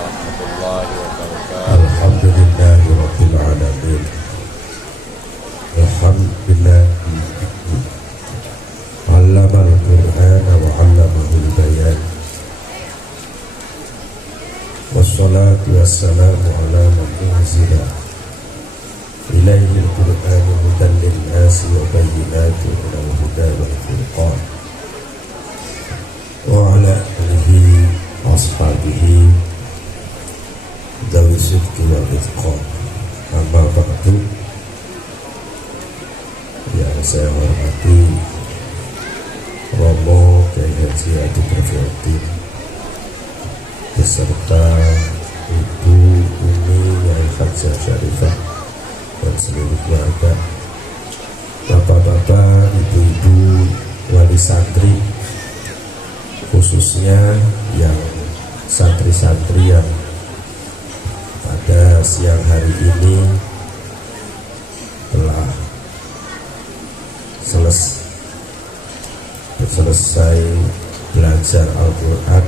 warahmatullahi wabarakatuh. Alhamdulillahirabbil alamin. Alhamdulillah. Allamal Qur'an wa 'allamahul bayan. Wassalatu wassalamu ala man unzila ilaihi al-Qur'an hudan lin-nasi wa bayyinatin minal huda wal furqan. Wa ala alihi wa ashabihi dawi sidqi wal itqan. Amma ba'du. Yang saya hormati Romo Kiai Haji Adi Pravyati beserta Ibu Umi Nyai Khadijah Syarifah dan seluruh keluarga, bapak-bapak, ibu-ibu, wali santri, khususnya yang santri-santri yang pada siang hari ini telah selesai belajar Al-Quran.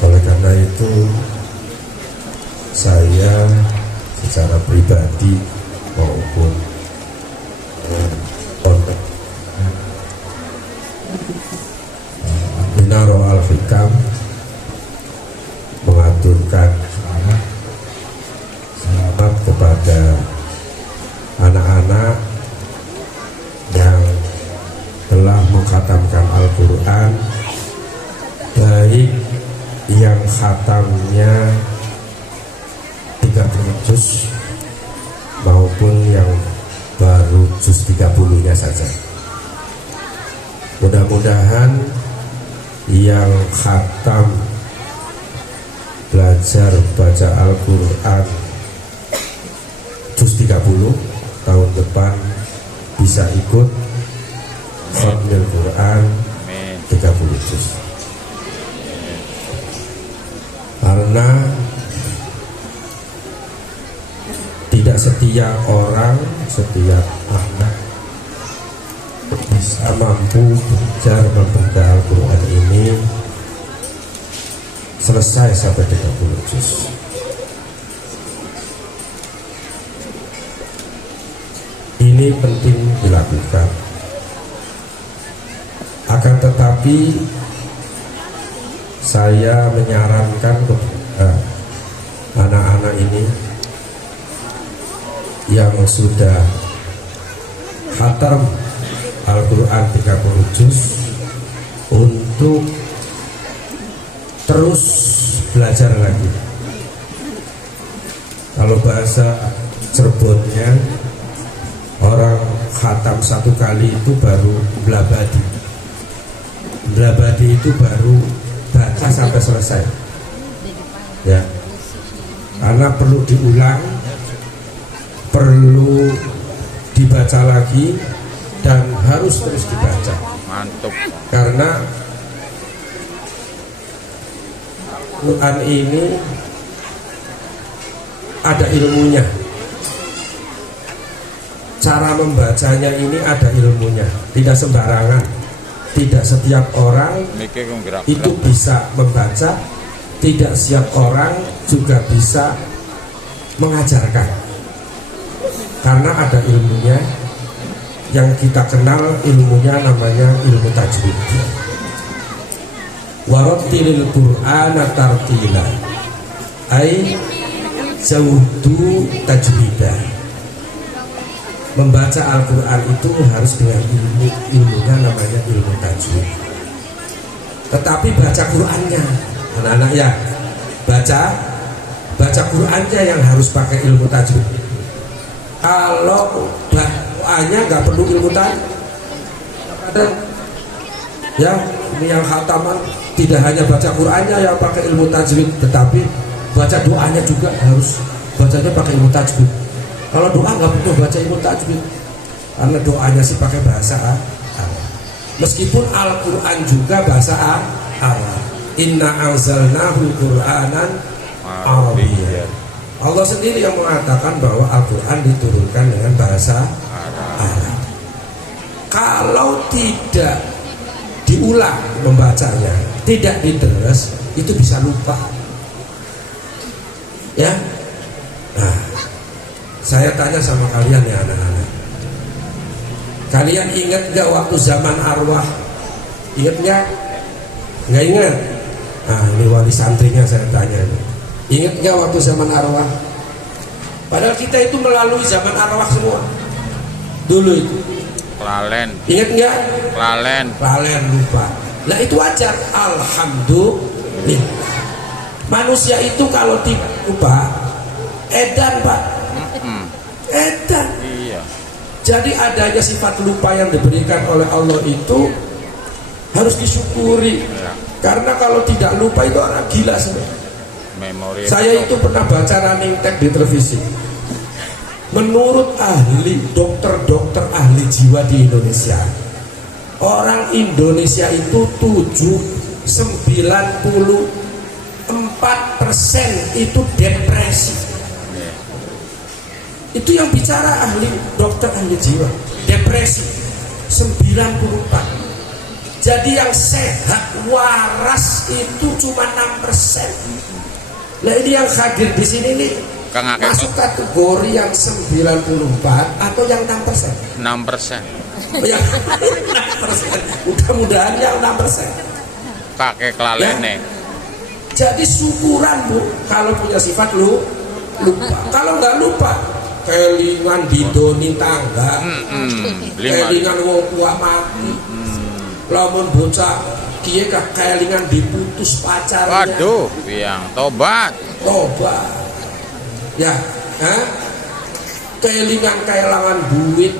Oleh karena itu, saya secara pribadi maupun Minaro Al-Hikam mengaturkan selamat kepada anak-anak yang telah mengkhatamkan Al-Quran, baik yang khatamnya 30 juz maupun yang baru juz 30-nya saja. Mudah-mudahan yang khatam belajar baca Al-Quran juz 30 tahun depan bisa ikut khatmil Quran 30 juz. Karena tidak setiap orang, setiap anak bisa mampu belajar membaca Al-Quran ini selesai sampai 30 juz. Ini penting dilakukan. Akan tetapi saya menyarankan kepada anak-anak ini yang sudah khatam Al-Quran 30 juz untuk terus belajar lagi. Kalau bahasa Cirebonnya, orang khatam satu kali itu baru blabadi. Blabadi itu baru baca sampai selesai. Ya, karena perlu diulang, perlu dibaca lagi, dan harus terus dibaca. Mantap. Karena Quran ini ada ilmunya. Cara membacanya ini ada ilmunya, tidak sembarangan. Tidak setiap orang itu bisa membaca, tidak setiap orang juga bisa mengajarkan. Karena ada ilmunya, yang kita kenal ilmunya namanya ilmu tajwid. Warattilil Qur'ana tartila, ai zawdu tajwida. Membaca Al-Quran itu harus dengan ilmunya namanya ilmu tajwid. Tetapi baca Qurannya, anak-anak ya, baca Qurannya yang harus pakai ilmu tajwid. Kalau doanya nggak perlu ilmu tajwid. Ya, ini yang khataman tidak hanya baca Qurannya yang pakai ilmu tajwid, tetapi baca doanya juga harus bacanya pakai ilmu tajwid. Kalau doa nggak perlu baca ilmu tajwid, karena doanya sih pakai bahasa Arab. Meskipun Al-Quran juga bahasa Arab. Inna anzalnahu Qur'anan Arabiyyan. Allah sendiri yang mengatakan bahwa Al-Quran diturunkan dengan bahasa Arab. Kalau tidak diulang membacanya, tidak diteres, itu bisa lupa. Ya, nah, saya tanya sama kalian ya anak-anak, kalian ingat nggak waktu zaman arwah? Ingat nggak? Nggak ingat? Nah, ini wali santrinya saya tanya, ingat nggak waktu zaman arwah? Padahal kita itu melalui zaman arwah semua dulu itu. Lalen. Ingat nggak? Lalen. Lupa. Nah itu wajar. Alhamdulillah. Manusia itu kalau tidak lupa, edan Pak. Edan. Iya. Jadi adanya sifat lupa yang diberikan oleh Allah itu harus disyukuri. Ya. Karena kalau tidak lupa itu orang gila sebenarnya. Memori. Saya itu pernah baca running tag di televisi. Menurut ahli dokter ahli jiwa di Indonesia, orang Indonesia itu 94% itu depresi. Itu yang bicara ahli dokter ahli jiwa, depresi 94. Jadi yang sehat waras itu cuma 6%. Nah ini yang hadir di sini nih masuk kategori yang 94 atau yang 6%? 6%. Yang 6%. Mudah-mudahan yang 6%. Pakai kelalene. Ya? Jadi syukuran Bu kalau punya sifat lupa. Kalau nggak lupa, kelingan didoni tangga, kelingan wong tua mati, lamun bocah kiye kelingan diputus pacarnya. Waduh, yang tobat. Ya, kehilangan duit,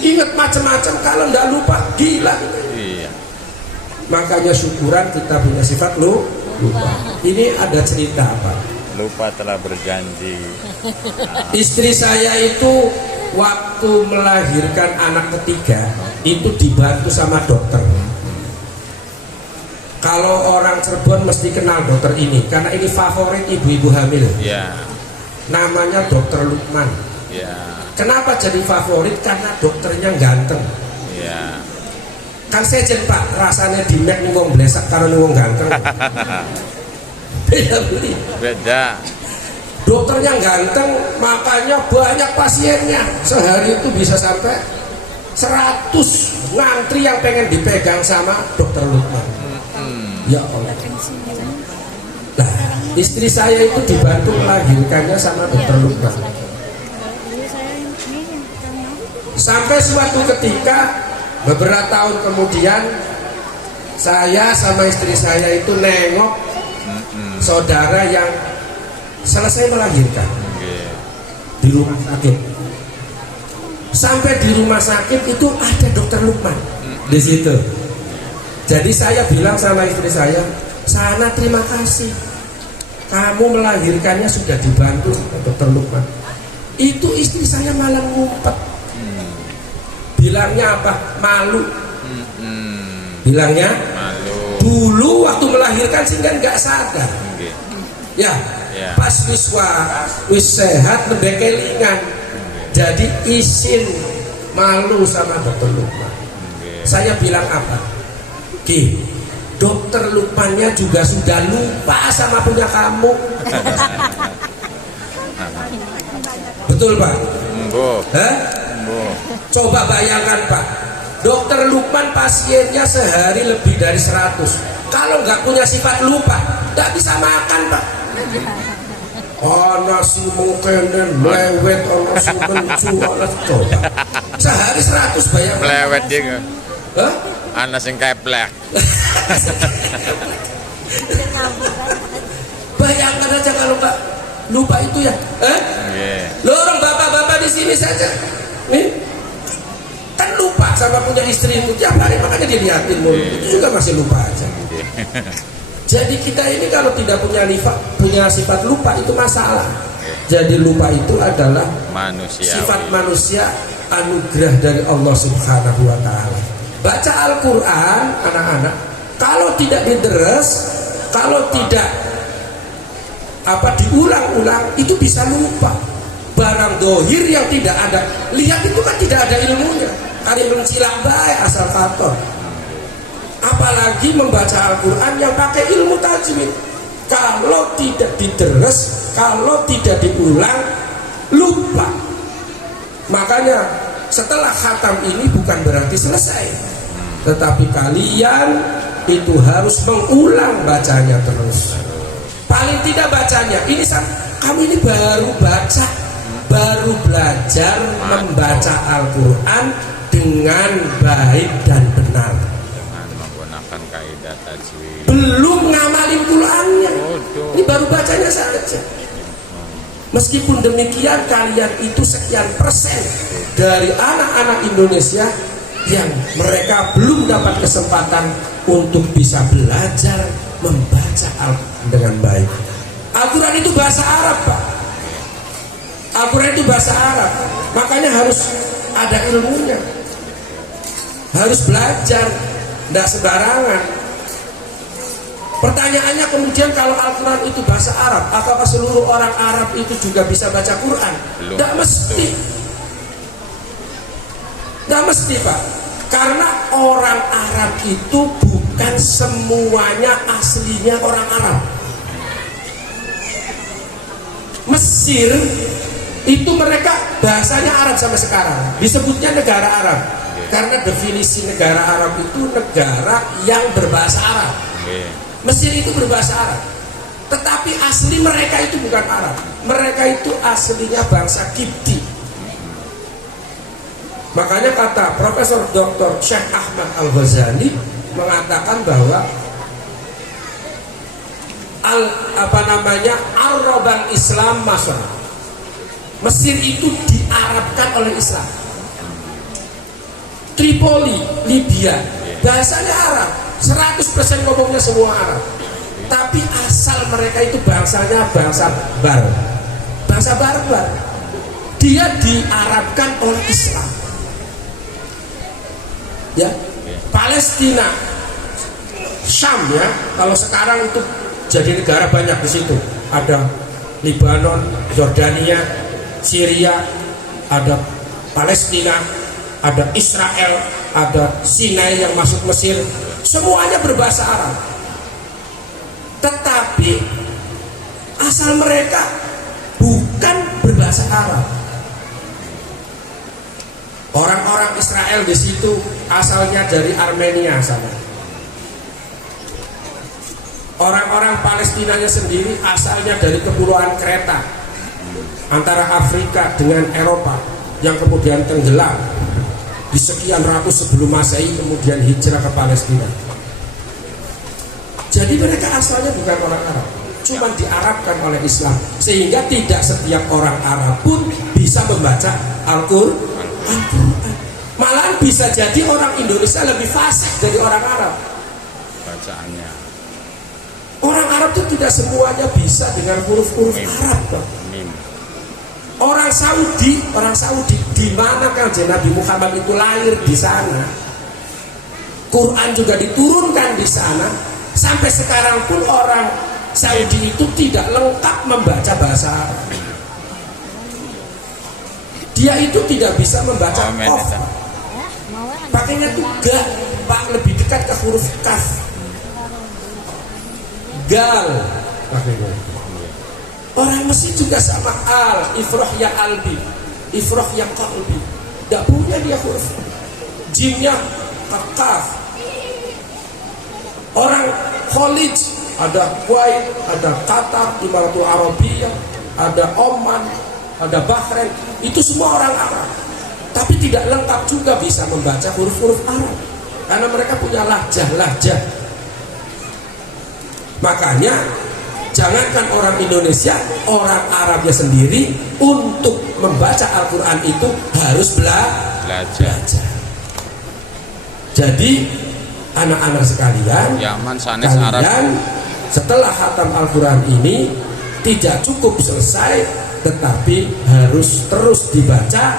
ingat macam-macam. Kalau nggak lupa, gila. Iya. Makanya syukuran kita punya sifat lupa. Ini ada cerita apa? Lupa telah berjanji. Istri saya itu waktu melahirkan anak ketiga itu dibantu sama dokter. Kalau orang Cirebon mesti kenal dokter ini karena ini favorit ibu-ibu hamil. Ya. Namanya Dokter Lukman. Ya. Kenapa jadi favorit? Karena dokternya ganteng. Ya. Kan sejen Pak, rasanya di mek nih wong blesak karo nih wong ganteng. Beda beli. Beda. Dokternya ganteng, makanya banyak pasiennya. Sehari itu bisa sampai 100 ngantri yang pengen dipegang sama Dokter Lukman. Ya Allah. Nah, istri saya itu dibantu melahirkannya sama Dokter Lukman. Sampai suatu ketika beberapa tahun kemudian saya sama istri saya itu nengok saudara yang selesai melahirkan di rumah sakit. Sampai di rumah sakit itu ada Dokter Lukman di situ. Jadi saya bilang sama istri saya, sana terima kasih, kamu melahirkannya sudah dibantu sama Dokter Lukman. Itu istri saya malah ngumpet. Bilangnya apa? Malu. Bilangnya malu. Dulu waktu melahirkan sehingga nggak sadar. Ya, pas wis sehat lebih kelingan. Jadi izin malu sama Dokter Lukman. Saya bilang apa? Dokter Lukmannya juga sudah lupa sama punya kamu. Betul Pak? Coba bayangkan Pak, Dokter Lukman pasiennya sehari lebih dari 100. Kalau nggak punya sifat lupa, nggak bisa makan Pak. Nasi mungkenen, melewet, nasi mencu, coba. Sehari 100 bayangkan. Melewet dia. Anak sing keplek. Bayangkan aja kalau nggak lupa itu ya. Lo orang bapak-bapak di sini saja, nih kan lupa sama punya istri itu tiap hari, makanya dilihatin mulu. Itu juga masih lupa aja. Jadi kita ini kalau tidak punya sifat lupa itu masalah. Jadi lupa itu adalah sifat manusia, anugerah dari Allah Subhanahu wa Ta'ala. Baca Al-Quran anak-anak, kalau tidak diteres, kalau tidak diulang-ulang, itu bisa lupa. Barang dohir yang tidak ada, lihat itu kan tidak ada ilmunya. Kali mencilak baik asal kator. apalagi membaca Al-Quran yang pakai ilmu tajwid. Kalau tidak diteres, kalau tidak diulang, lupa. Makanya setelah khatam ini bukan berarti selesai, tetapi kalian itu harus mengulang bacanya terus. Paling tidak bacanya ini, kamu ini baru baca, baru belajar membaca Al-Quran dengan baik dan benar, dengan menggunakan kaidah tajwid. belum ngamalin Qurannya. Ini baru bacanya saja. Meskipun demikian, kalian itu sekian persen dari anak-anak Indonesia yang mereka belum dapat kesempatan untuk bisa belajar membaca Al-Quran dengan baik. Al-Quran itu bahasa Arab, Pak. Al-Quran itu bahasa Arab, makanya harus ada ilmunya, harus belajar, tidak sembarangan. Pertanyaannya kemudian, kalau Al-Quran itu bahasa Arab, apakah seluruh orang Arab itu juga bisa baca Quran? Tidak mesti. Tidak mesti, Pak. Karena orang Arab itu bukan semuanya aslinya orang Arab. Mesir itu mereka bahasanya Arab sampai sekarang, disebutnya negara Arab. Karena definisi negara Arab itu negara yang berbahasa Arab. Mesir itu berbahasa Arab, tetapi asli mereka itu bukan Arab. Mereka itu aslinya bangsa Kipti. Makanya kata Profesor Dr. Syekh Ahmad Al-Ghazali mengatakan bahwa Arabal Islam Masr, Mesir itu diarabkan oleh Islam. Tripoli, Libya, bahasanya Arab, 100% ngomongnya semua Arab, tapi asal mereka itu bangsanya bangsa barbar. Dia diarabkan oleh Islam. Ya, Palestina, Syam, ya, kalau sekarang itu jadi negara banyak di situ. Ada Lebanon, Jordania, Syria, ada Palestina, ada Israel, ada Sinai yang masuk Mesir. Semuanya berbahasa Arab, tetapi asal mereka bukan berbahasa Arab. Orang-orang Israel di situ asalnya dari Armenia sana. Orang-orang Palestinanya sendiri asalnya dari kepulauan Kreta, antara Afrika dengan Eropa, yang kemudian tenggelam di sekian ratus sebelum Masehi, kemudian hijrah ke Palestina. Jadi mereka asalnya bukan orang Arab, cuma diarabkan oleh Islam, sehingga tidak setiap orang Arab pun bisa membaca Al-Quran. Malahan bisa jadi orang Indonesia lebih fasih dari orang Arab Bacaannya. Orang Arab itu tidak semuanya bisa dengan huruf-huruf Arab, Pak. Orang Saudi di mana Kanjeng Nabi Muhammad itu lahir di sana, Quran juga diturunkan di sana. Sampai sekarang pun orang Saudi itu tidak lengkap membaca bahasa Arab. Dia itu tidak bisa membaca qaf, pakainya tuh ga, Pak, lebih dekat ke huruf kaf. Gal pakainya. Orang Mesir juga sama, ifrah ya albi, ifrah ya qalbi. Tidak punya dia huruf. Jimnya kaf. Orang Khalij, ada Kuwait, ada Qatar, Imaratul Arabiyah, ada Oman, ada Bahrain, itu semua orang Arab, tapi tidak lengkap juga bisa membaca huruf-huruf Arab karena mereka punya lahjah. Makanya jangankan orang Indonesia, orang Arabnya sendiri untuk membaca Al-Quran itu harus belajar. Jadi anak-anak sekalian, kalian setelah khatam Al-Quran ini tidak cukup selesai, tetapi harus terus dibaca,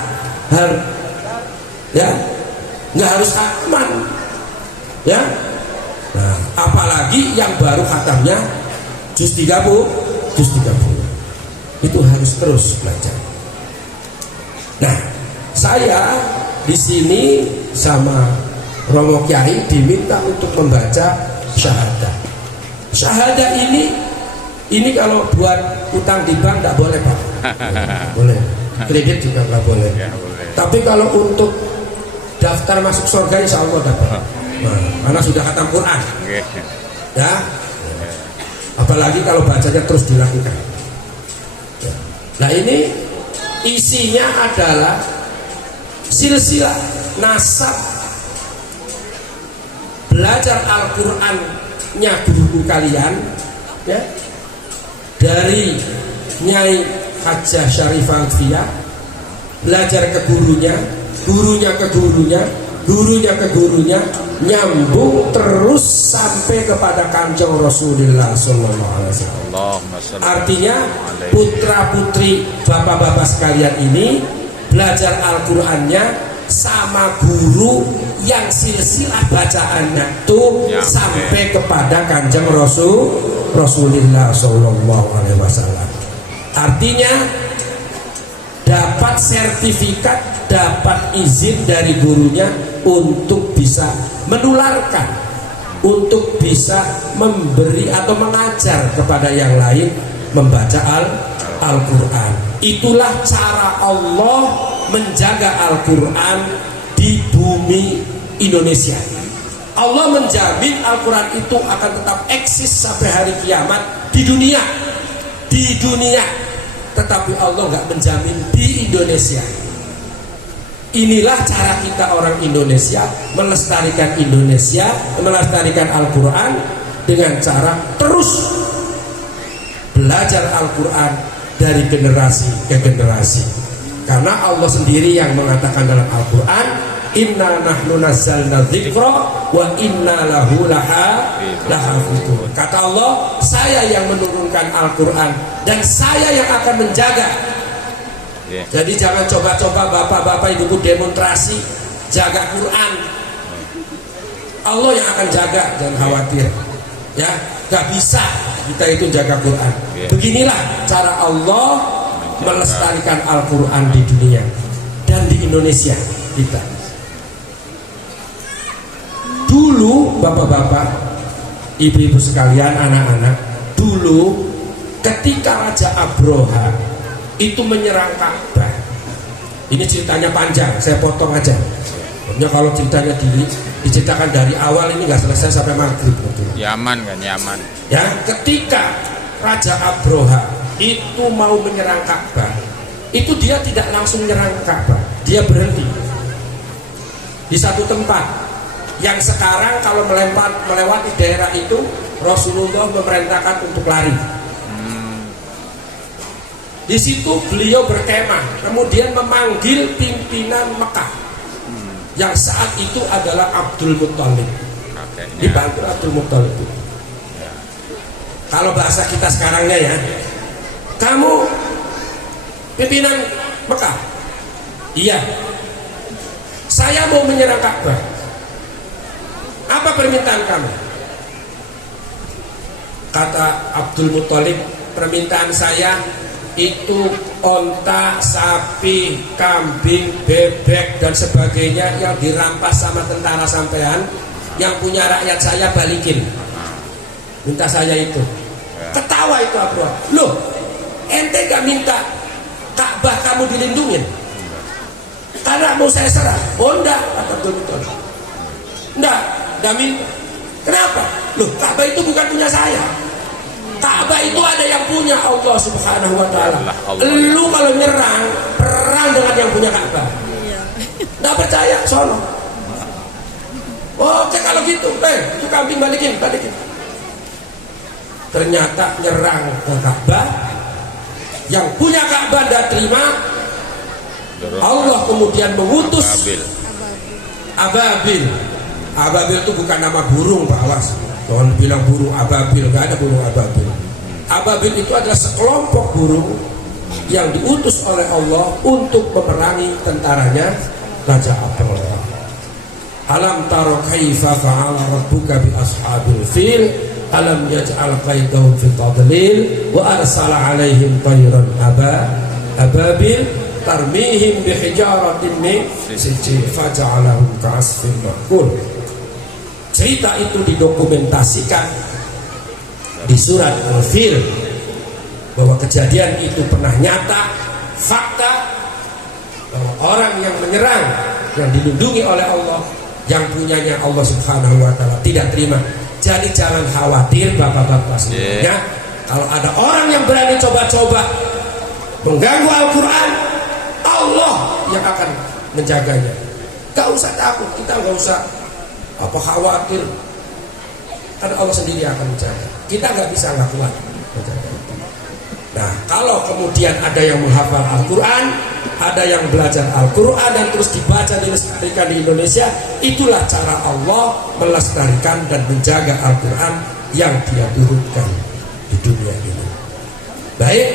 ya, nggak harus aman, ya. Nah, apalagi yang baru khatamnya juz 30, itu harus terus belajar. Nah, saya di sini sama Romo Kiai diminta untuk membaca syahadah. Syahadah ini kalau buat utang di bank tidak boleh Pak. Boleh. Kredit juga nggak boleh. Ya, boleh. Tapi kalau untuk daftar masuk surga insya Allah dapat. Nah, karena sudah khatam Quran. Oke. Ya. Apalagi kalau bacanya terus dilakukan. Nah ini isinya adalah silsilah nasab belajar Al-Qur'annya guru kalian ya, dari Nyai Hajjah Syarifah Lutfiyah, belajar ke gurunya, gurunya ke gurunya, gurunya ke gurunya, nyambung terus sampai kepada Kanjeng Rasulullah Sallallahu Alaihi Wasallam. Artinya putra putri bapak-bapak sekalian ini belajar Al-Qur'annya sama guru yang silsilah bacaannya tuh sampai kepada Kanjeng Rasulullah Sallallahu Alaihi Wasallam. Artinya dapat sertifikat, dapat izin dari gurunya untuk bisa menularkan, untuk bisa memberi atau mengajar kepada yang lain membaca Al-Quran. Itulah cara Allah menjaga Al-Quran di bumi Indonesia. Allah menjamin Al-Quran itu akan tetap eksis sampai hari kiamat di dunia. Di dunia, tetapi Allah nggak menjamin di Indonesia. Inilah cara kita orang Indonesia melestarikan Indonesia, melestarikan Al-Quran dengan cara terus belajar Al-Quran dari generasi ke generasi. Karena Allah sendiri yang mengatakan dalam Al-Quran, Inna nahnu nazzalna dzikra wa inna lahu lahafidun. Kata Allah, saya yang menurunkan Al-Quran dan saya yang akan menjaga. Jadi jangan coba-coba bapak-bapak ibu demonstrasi jaga Quran. Allah yang akan jaga, jangan khawatir. Ya, gak bisa kita itu jaga Quran. Beginilah cara Allah melestarikan Al-Quran di dunia dan di Indonesia kita. Dulu bapak-bapak, ibu-ibu sekalian, anak-anak, dulu ketika Raja Abroha itu menyerang Ka'bah. Ini ceritanya panjang, saya potong aja. Pokoknya kalau ceritanya diceritakan dari awal ini nggak selesai sampai maghrib. Yaman kan, Yaman. Ya, ketika Raja Abroha itu mau menyerang Ka'bah, itu dia tidak langsung menyerang Ka'bah, dia berhenti di satu tempat yang sekarang kalau melewati daerah itu Rasulullah memerintahkan untuk lari. Di situ beliau berkemah, kemudian memanggil pimpinan Mekah yang saat itu adalah Abdul Muttalib. Dibantu Abdul Muttalib. Kalau bahasa kita sekarangnya ya, kamu pimpinan Mekah? Iya. Saya mau menyerang Ka'bah. Apa permintaan kamu? Kata Abdul Muttalib, permintaan saya itu onta, sapi, kambing, bebek dan sebagainya yang dirampas sama tentara sampean, yang punya rakyat saya balikin. Minta saya itu. Ketawa itu Abdul. Loh, ente gak minta Ka'bah kamu dilindungin? Karena mau saya serang. Oh enggak, kata Abdul Muttalib. Enggak minta. Kenapa? Loh, Ka'bah itu bukan punya saya. Ka'bah itu ada yang punya Allah Subhanahu wa Ta'ala. Lu kalau nyerang, perang dengan yang punya Ka'bah. Nggak percaya, sono. Oke kalau gitu, itu kambing balikin. Ternyata nyerang ke Ka'bah, yang punya Ka'bah tidak terima. Allah kemudian mengutus Ababil. Ababil itu bukan nama burung, Pak Awas. Jangan bilang burung ababil, gak ada burung ababil. Ababil itu adalah sekelompok burung yang diutus oleh Allah untuk memerangi tentaranya Raja Abroha. Alam taro kaifa fa'ala rabbuka bi ashabil fil alam yaj'al qaidahum fi tadlil wa arsala alaihim tayran ababil tarmihim bihijaratin min sijil faja'alahum ka'asfin ma'kul. cerita itu didokumentasikan di surat Al-Fil, bahwa kejadian itu pernah nyata, fakta, bahwa orang yang menyerang, yang dilindungi oleh Allah, yang punyanya Allah Subhanahu wa Ta'ala tidak terima. Jadi jangan khawatir bapak-bapak semuanya, kalau ada orang yang berani coba-coba mengganggu Al-Quran, Allah yang akan menjaganya. Gak usah takut, kita gak usah khawatir, karena Allah sendiri akan menjaga. Kita gak bisa gak kuat menjaga. Nah, kalau kemudian ada yang menghafal Al-Quran, ada yang belajar Al-Quran dan terus dibaca, dilestarikan di Indonesia, itulah cara Allah melestarikan dan menjaga Al-Quran yang Dia turunkan di dunia ini. Baik,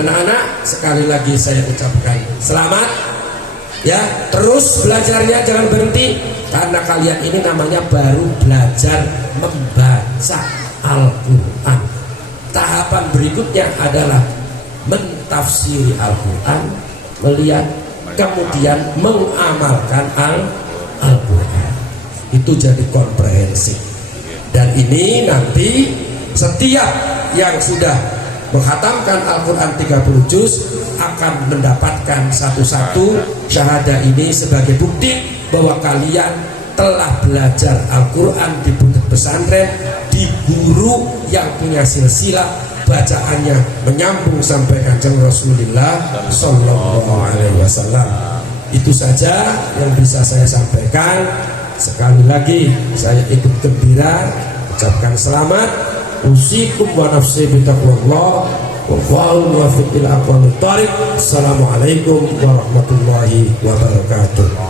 anak-anak, sekali lagi saya ucapkan selamat. Ya, terus belajarnya jangan berhenti, karena kalian ini namanya baru belajar membaca Al-Quran. Tahapan berikutnya adalah mentafsiri Al-Quran, melihat, kemudian mengamalkan Al-Quran. Itu jadi komprehensif. Dan ini nanti setiap yang sudah menghatamkan Al-Quran 30 juz akan mendapatkan satu-satu syahadah ini sebagai bukti bahwa kalian telah belajar Al-Quran di pondok pesantren, di guru yang punya silsilah bacaannya menyambung sampai Kanjeng Rasulullah Sallallahu Alaihi Wasallam. Itu saja yang bisa saya sampaikan. Sekali lagi saya ikut gembira, ucapkan selamat. Usikum wa nafsi bitaqwallah. Wallahu muwaffiq ila aqwamit thariq. Assalamualaikum warahmatullahi wabarakatuh.